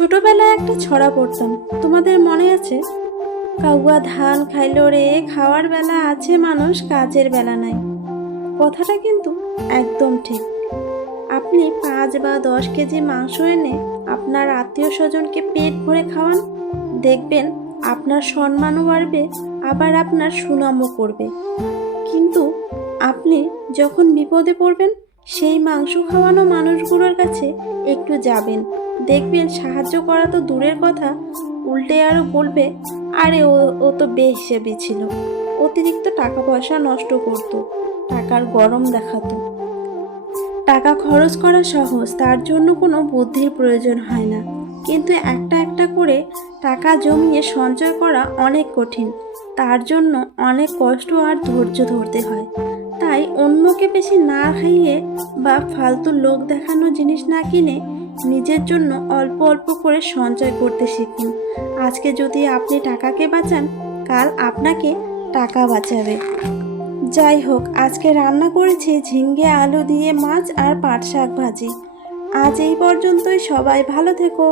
ছোটবেলায় একটা ছড়া পড়তাম, তোমাদের মনে আছে? কাউয়া ধান খাইলো রে, খাওয়ার বেলা আছে মানুষ, কাজের বেলা নাই। কথাটা কিন্তু একদম ঠিক। আপনি 5 বা 10 কেজি মাংস এনে আপনার আত্মীয় স্বজনকে পেট ভরে খাওয়ান, দেখবেন আপনার সম্মানও বাড়বে, আবার আপনার সুনামও করবে। কিন্তু আপনি যখন বিপদে পড়বেন, সেই মাংস খাওয়ানো মানুষগুলোর কাছে একটু যাবেন, দেখবেন সাহায্য করা তো দূরের কথা, উল্টে আরও বলবে, আরে ও ও তো বেহিসেবি ছিল, অতিরিক্ত টাকা পয়সা নষ্ট করতো, টাকার গরম দেখাতো। টাকা খরচ করা সহজ, তার জন্য কোনো বুদ্ধির প্রয়োজন হয় না। কিন্তু একটা একটা করে টাকা জমিয়ে সঞ্চয় করা অনেক কঠিন, তার জন্য অনেক কষ্ট আর ধৈর্য ধরতে হয়। তাই অন্যকে বেশি না খাইয়ে বা ফালতু লোক দেখানো জিনিস না কিনে নিজের জন্য অল্প অল্প করে সঞ্চয় করতে শিখুন। আজকে যদি আপনি টাকাকে বাঁচান, কাল আপনাকে টাকা বাঁচাবে। যাই হোক, আজকে রান্না করেছি ঝিঙ্গে আলু দিয়ে মাছ আর পাট শাক ভাজি। আজ এই পর্যন্তই, সবাই ভালো থেকো।